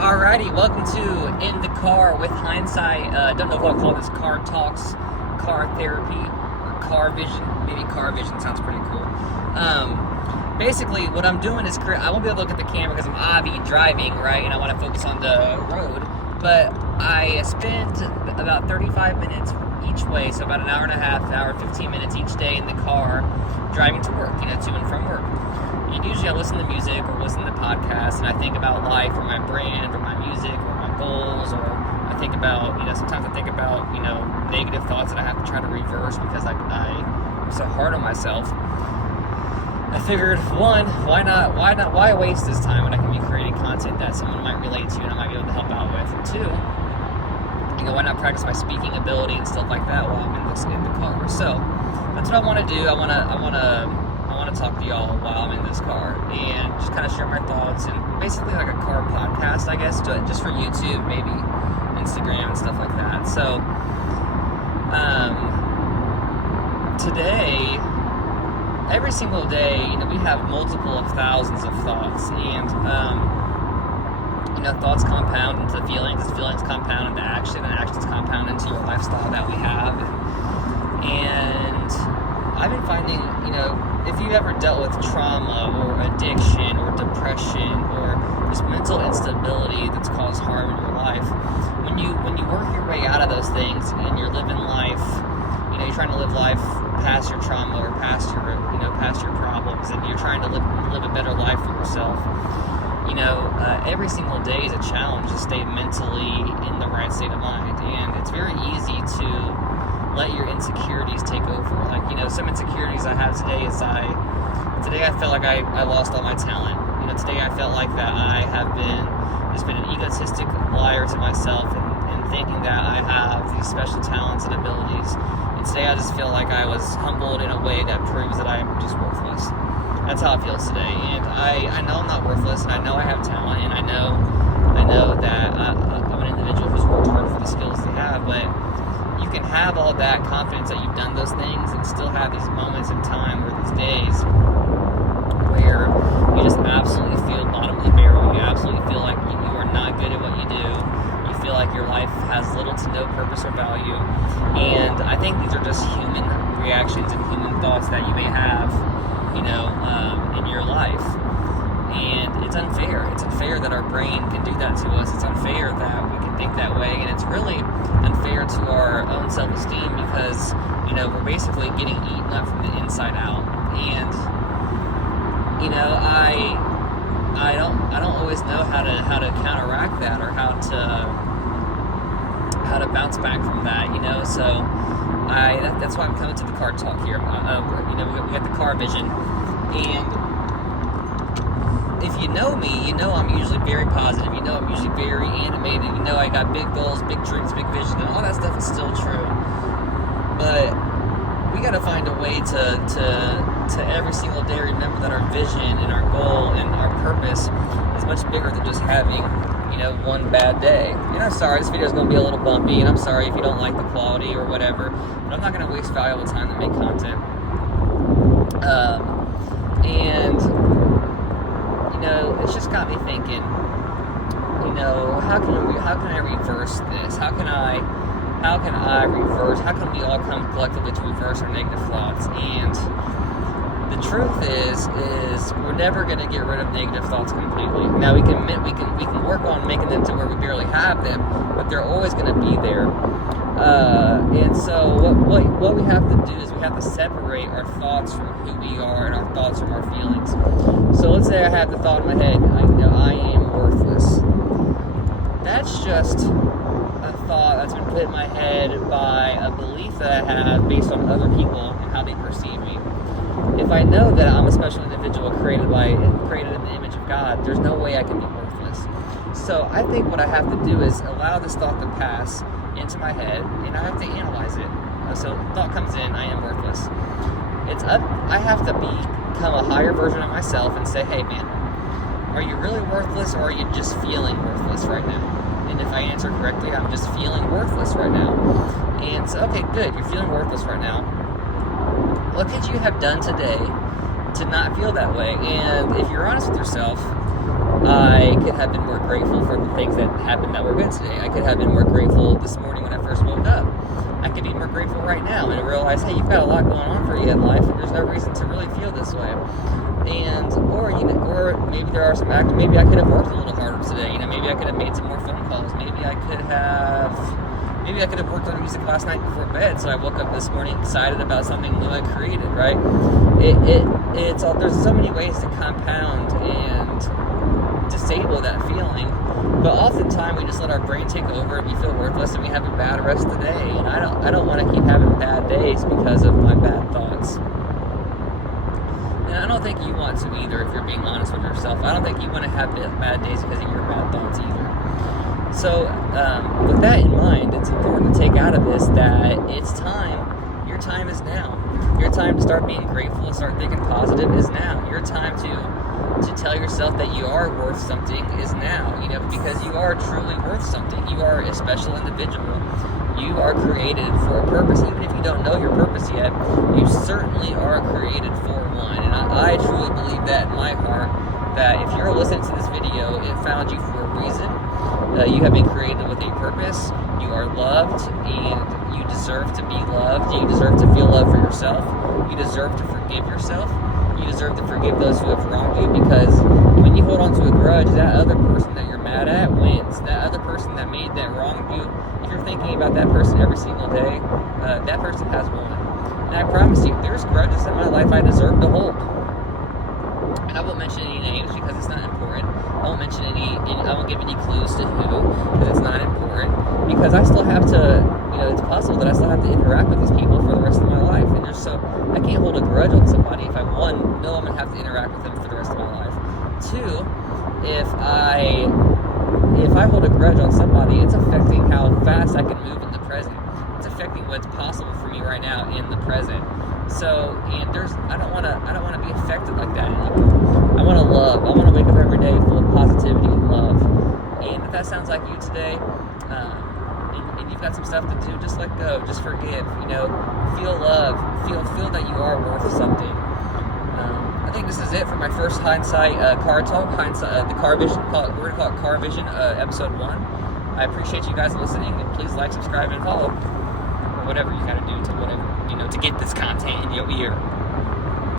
Alrighty, welcome to In the Car with Hindsight. Don't know if I'll call this car talks, car therapy, or car vision. Maybe car vision sounds pretty cool. Basically, what I'm doing is I won't be able to look at the camera because I'm obviously driving, right? And I want to focus on the road. But I spend about 35 minutes each way, so about an hour and a half, hour 15 minutes each day in the car, driving to work, to and from work. And usually I listen to music or listen to podcasts, and I think about life or my brand or my music or my goals, or I think about, sometimes I think about, negative thoughts that I have to try to reverse because I'm so hard on myself. I figured, one, why waste this time when I can be creating content that someone might relate to and I might be able to help out with? And two, why not practice my speaking ability and stuff like that while I'm in the car? So that's what I want to do. I want to talk to y'all while I'm in this car and just kind of share my thoughts, and basically like a car podcast, I guess, just for YouTube, maybe Instagram and stuff like that. So today, every single day, we have multiple of thousands of thoughts, and thoughts compound into feelings, feelings compound into action, and actions compound into your lifestyle that we have. And I've been finding, if you've ever dealt with trauma or addiction or depression or just mental instability that's caused harm in your life, when you work your way out of those things and you're living life, you're trying to live life past your trauma or past your problems, and you're trying to live a better life for yourself. Every single day is a challenge to stay mentally in the right state of mind, and it's very easy to let your insecurities take over. Like, some insecurities I have today is today I felt like I lost all my talent. Today I felt like that I have been an egotistic liar to myself and thinking that I have these special talents and abilities. And today I just feel like I was humbled in a way that proves that I am just worthless. That's how it feels today. And I know I'm not worthless, and I know I have talent, and I know that I'm an individual who's worked hard for the skills they have, but you can have all that confidence that you've done those things and still have these moments in time or these days where you just absolutely feel bottom of the barrel. You absolutely feel like you are not good at what you do. You feel like your life has little to no purpose or value. And I think these are just human reactions and human thoughts that you may have, in your life. And it's unfair. It's unfair that our brain can do that to us. It's unfair that we can think that way. And it's really unfair to our own self-esteem because, we're basically getting eaten up from the inside out. And, I don't always know how to counteract that or how to bounce back from that, So that's why I'm coming to the car talk here. We got the car vision, and if you know me, I'm usually very positive. I'm usually very animated. I got big goals, big dreams, big vision, and all that stuff is still true. But we got to find a way to every single day remember that our vision and our goal and our purpose is much bigger than just having, one bad day. And I'm sorry, this video is going to be a little bumpy, and I'm sorry if you don't like the quality or whatever, but I'm not going to waste valuable time to make content. It's just got me thinking, how can I reverse this? How can I reverse? How can we all come collectively to reverse our negative thoughts? And the truth is we're never going to get rid of negative thoughts completely. Now we can work on making them to where we barely have them, but they're always going to be there. And so what we have to do is we have to separate our thoughts from who we are and our thoughts from our feelings. So let's say I have the thought in my head, I am worthless. That's just a thought that's been put in my head by a belief that I have based on other people and how they perceive me. If I know that I'm a special individual created in the image of God, there's no way I can be worthless. So I think what I have to do is allow this thought to pass into my head, and I have to analyze it. So thought comes in, I am worthless. I have to become a higher version of myself and say, hey man, are you really worthless, or are you just feeling worthless right now? And if I answer correctly, I'm just feeling worthless right now. And so, okay, good, you're feeling worthless right now. What could you have done today to not feel that way? And if you're honest with yourself, I could have been more grateful for the things that happened that were good today. I could have been more grateful this morning when I first woke up. I could be more grateful right now and realize, hey, you've got a lot going on for you in life, and there's no reason to really feel this way. And or maybe there are some maybe I could have worked a little harder today. Maybe I could have made some more phone calls. Maybe I could have worked on music last night before bed, so I woke up this morning excited about something new I created. Right? It's all, there's so many ways to compound and disable that feeling, but oftentimes we just let our brain take over and we feel worthless and we have a bad rest of the day. And I don't want to keep having bad days because of my bad thoughts. And I don't think you want to either, if you're being honest with yourself. I don't think you want to have bad days because of your bad thoughts either. So with that in mind, it's important to take out of this that it's time. Your time is now. Your time to start being grateful and start thinking positive is now. Your time to tell yourself that you are worth something is now, because you are truly worth something. You are a special individual. You are created for a purpose. Even if you don't know your purpose yet, you certainly are created for one. And I truly believe that in my heart, that if you're listening to this video, it found you for a reason. You have been created with a purpose. You are loved, and you deserve to be loved. You deserve to feel love for yourself. You deserve to forgive yourself. You deserve to forgive those who have wronged you, because when you hold on to a grudge, that other person that you're mad at wins. That other person that wronged you, if you're thinking about that person every single day, that person has won. And I promise you, there's grudges in my life I deserve to hold. And I won't mention any names because it's not important. I won't mention I won't give any clues to who, because it's not important. Because I still have to, it's possible that I still have to interact with these people for the rest of my life. And I can't hold a grudge on somebody if I'm going to have to interact with them for the rest of my life. Two, if I hold a grudge on somebody, it's affecting how fast I can move in the present. It's affecting what's possible for me right now in the present. So, and I don't want to be affected like that anymore. I want to love. I want to wake up every day full of positivity and love. And if that sounds like you today, and you've got some stuff to do, just let go. Just forgive. Feel love. Feel that you are worth something. I think this is it for my first hindsight car talk. The Car Vision. We're gonna call it Car Vision, episode 1. I appreciate you guys listening, and please like, subscribe, and follow, or whatever you gotta do to to get this content in your ear.